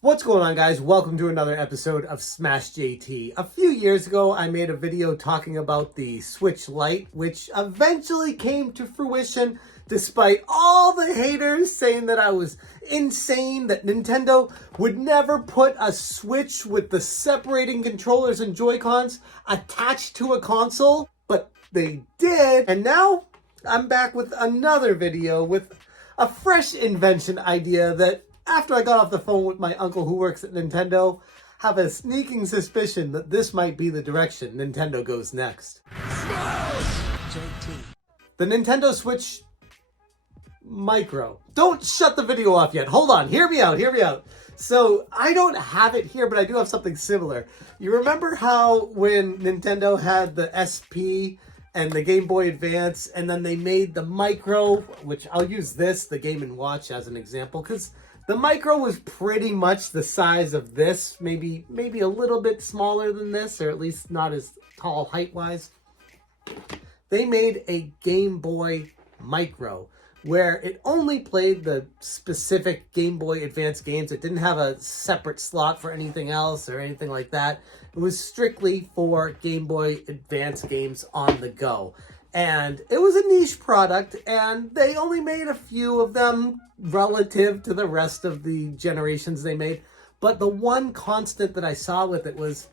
What's going on, guys? Welcome to another episode of Smash JT. A few years ago, I made a video talking about the Switch Lite, which eventually came to fruition despite all the haters saying that I was insane, that Nintendo would never put a Switch with the separating controllers and Joy-Cons attached to a console, but they did. And now I'm back with another video with a fresh invention idea that after I got off the phone with my uncle who works at Nintendo, have a sneaking suspicion that this might be the direction Nintendo goes next. The Nintendo Switch Micro. Don't shut the video off yet. Hold on. Hear me out. So I don't have it here, but I do have something similar. You remember how when Nintendo had the SP and the Game Boy Advance, and then they made the Micro, which I'll use this, the Game & Watch, as an example, because the Micro was pretty much the size of this, maybe a little bit smaller than this, or at least not as tall height-wise. They made a Game Boy Micro, where it only played the specific Game Boy Advance games. It didn't have a separate slot for anything else or anything like that. It was strictly for Game Boy Advance games on the go. And it was a niche product, and they only made a few of them relative to the rest of the generations they made. But the one constant that I saw with it was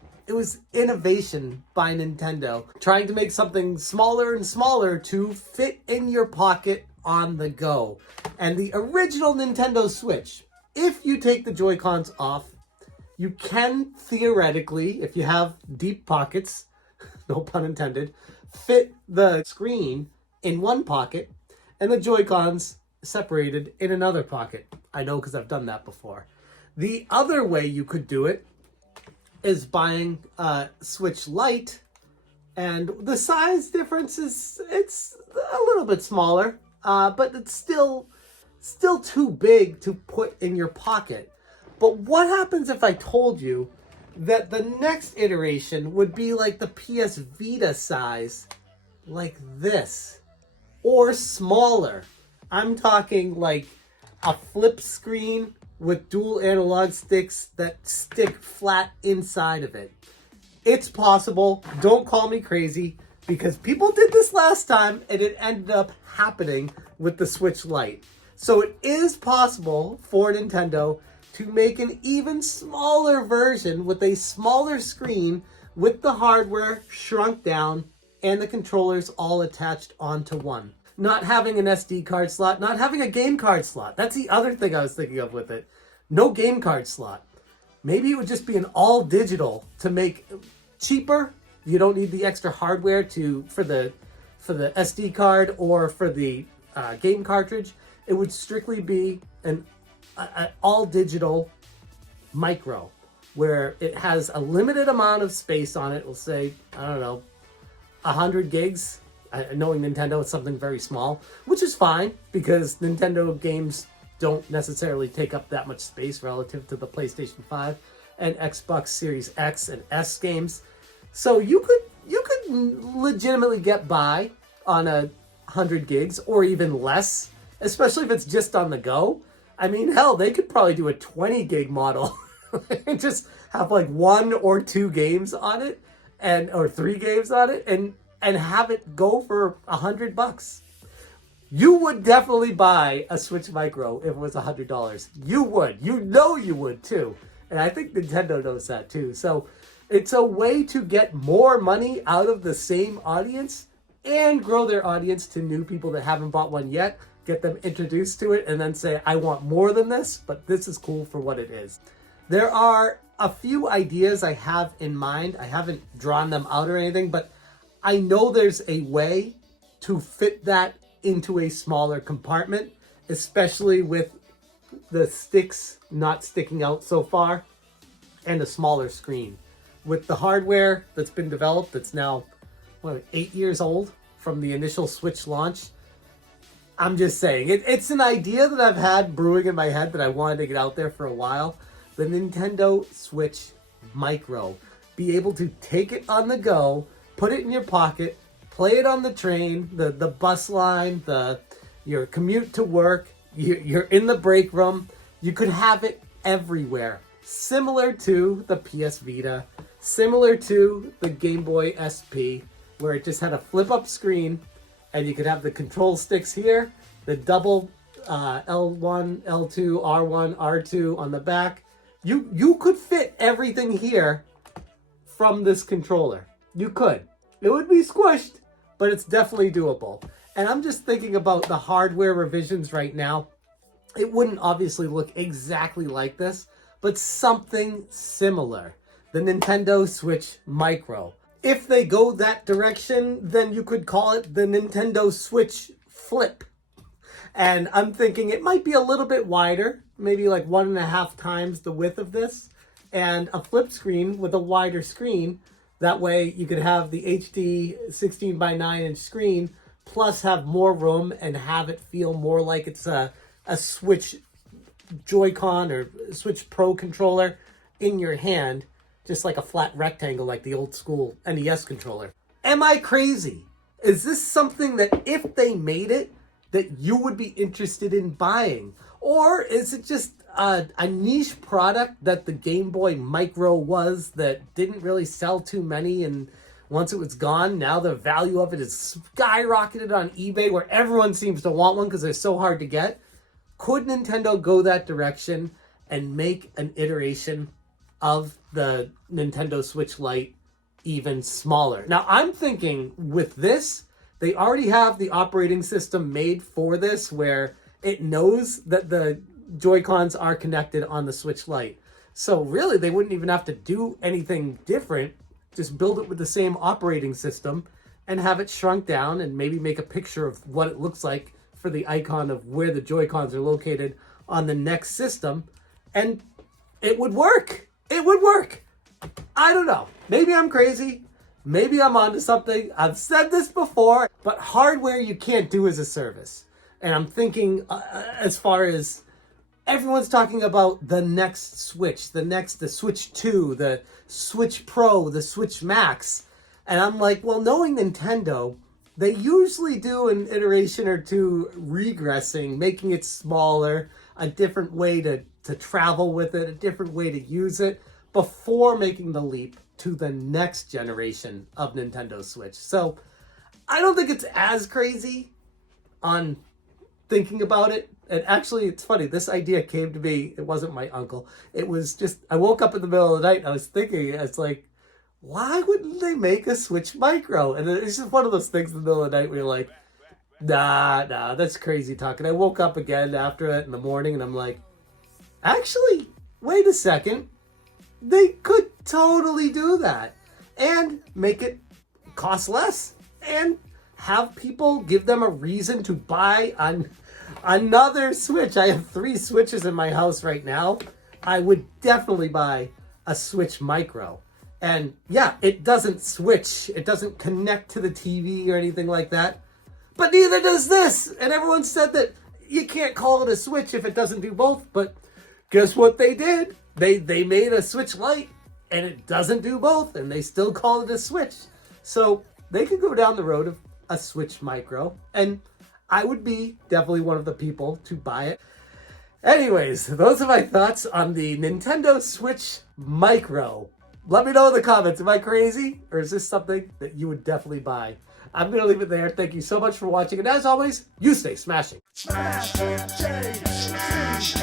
innovation by Nintendo, trying to make something smaller and smaller to fit in your pocket on the go. And the original Nintendo Switch, if you take the Joy-Cons off, you can theoretically, if you have deep pockets, no pun intended, fit the screen in one pocket and the Joy-Cons separated in another pocket. I know because I've done that before. The other way you could do it is buying a Switch Lite, and the size difference it's a little bit smaller, but it's still too big to put in your pocket. But what happens if I told you that the next iteration would be like the PS Vita size, like this, or smaller? I'm talking like a flip screen with dual analog sticks that stick flat inside of it. It's possible. Don't call me crazy, because people did this last time and it ended up happening with the Switch Lite. So it is possible for Nintendo to make an even smaller version with a smaller screen, with the hardware shrunk down and the controllers all attached onto one. Not having an SD card slot, not having a game card slot. That's the other thing I was thinking of with it. No game card slot. Maybe it would just be an all digital to make cheaper. You don't need the extra hardware for the SD card or for the game cartridge. It would strictly be an all digital Micro, where it has a limited amount of space on it. We'll say, I don't know, 100 gigs. Knowing Nintendo, it's something very small, which is fine because Nintendo games don't necessarily take up that much space relative to the PlayStation 5 and Xbox Series X and S games. So you could legitimately get by on 100 gigs or even less, especially if it's just on the go. I mean, hell, they could probably do a 20 gig model and just have like 1 or 2 games on it, or 3 games on it, and have it go for $100. You would definitely buy a Switch Micro if it was $100. You would. You know you would too. And I think Nintendo knows that too. So it's a way to get more money out of the same audience and grow their audience to new people that haven't bought one yet. Get them introduced to it and then say, I want more than this, but this is cool for what it is. There are a few ideas I have in mind. I haven't drawn them out or anything, but I know there's a way to fit that into a smaller compartment, especially with the sticks not sticking out so far and a smaller screen. With the hardware that's been developed, that's now, 8 years old from the initial Switch launch, I'm just saying, it's an idea that I've had brewing in my head that I wanted to get out there for a while. The Nintendo Switch Micro. Be able to take it on the go, put it in your pocket, play it on the train, the bus line, your commute to work, you're in the break room. You could have it everywhere. similar to the PS Vita, similar to the Game Boy SP, where it just had a flip-up screen, and you could have the control sticks here, the double L1, L2, R1, R2 on the back. You could fit everything here from this controller. You could. It would be squished, but it's definitely doable. And I'm just thinking about the hardware revisions right now. It wouldn't obviously look exactly like this, but something similar. The Nintendo Switch Micro. If they go that direction, then you could call it the Nintendo Switch Flip. And I'm thinking it might be a little bit wider, maybe like 1.5 times the width of this, and a flip screen with a wider screen. That way you could have the HD 16 by 9 inch screen, plus have more room and have it feel more like it's a Switch Joy-Con or Switch Pro controller in your hand, just like a flat rectangle like the old school NES controller. Am I crazy? Is this something that if they made it, that you would be interested in buying? Or is it just a niche product that the Game Boy Micro was that didn't really sell too many, and once it was gone, now the value of it is skyrocketed on eBay where everyone seems to want one because they're so hard to get? Could Nintendo go that direction and make an iteration of the Nintendo Switch Lite even smaller? Now, I'm thinking with this, they already have the operating system made for this where it knows that the Joy-Cons are connected on the Switch Lite. So really, they wouldn't even have to do anything different. Just build it with the same operating system and have it shrunk down and maybe make a picture of what it looks like for the icon of where the Joy-Cons are located on the next system. And it would work. It would work. I don't know. Maybe I'm crazy. Maybe I'm onto something. I've said this before, but hardware you can't do as a service. And I'm thinking as far as everyone's talking about the next Switch, the Switch 2, the Switch Pro, the Switch Max. And I'm like, well, knowing Nintendo, they usually do an iteration or two regressing, making it smaller, a different way to travel with it, a different way to use it, before making the leap to the next generation of Nintendo Switch. So I don't think it's as crazy on thinking about it. And actually, it's funny, this idea came to me, it wasn't my uncle. It was just, I woke up in the middle of the night and I was thinking, it's like, why wouldn't they make a Switch Micro? And it's just one of those things in the middle of the night where you're like, nah, that's crazy talk. And I woke up again after it in the morning and I'm like, actually, wait a second. They could totally do that and make it cost less and have people give them a reason to buy another Switch. I have 3 Switches in my house right now. I would definitely buy a Switch Micro. And yeah, it doesn't switch. It doesn't connect to the TV or anything like that. But neither does this. And everyone said that you can't call it a Switch if it doesn't do both. But guess what they did? They made a Switch Lite and it doesn't do both. And they still call it a Switch. So they could go down the road of a Switch Micro. And I would be definitely one of the people to buy it. Anyways, those are my thoughts on the Nintendo Switch Micro. Let me know in the comments, am I crazy? Or is this something that you would definitely buy? I'm going to leave it there. Thank you so much for watching. And as always, you stay smashing. Smash, Smash,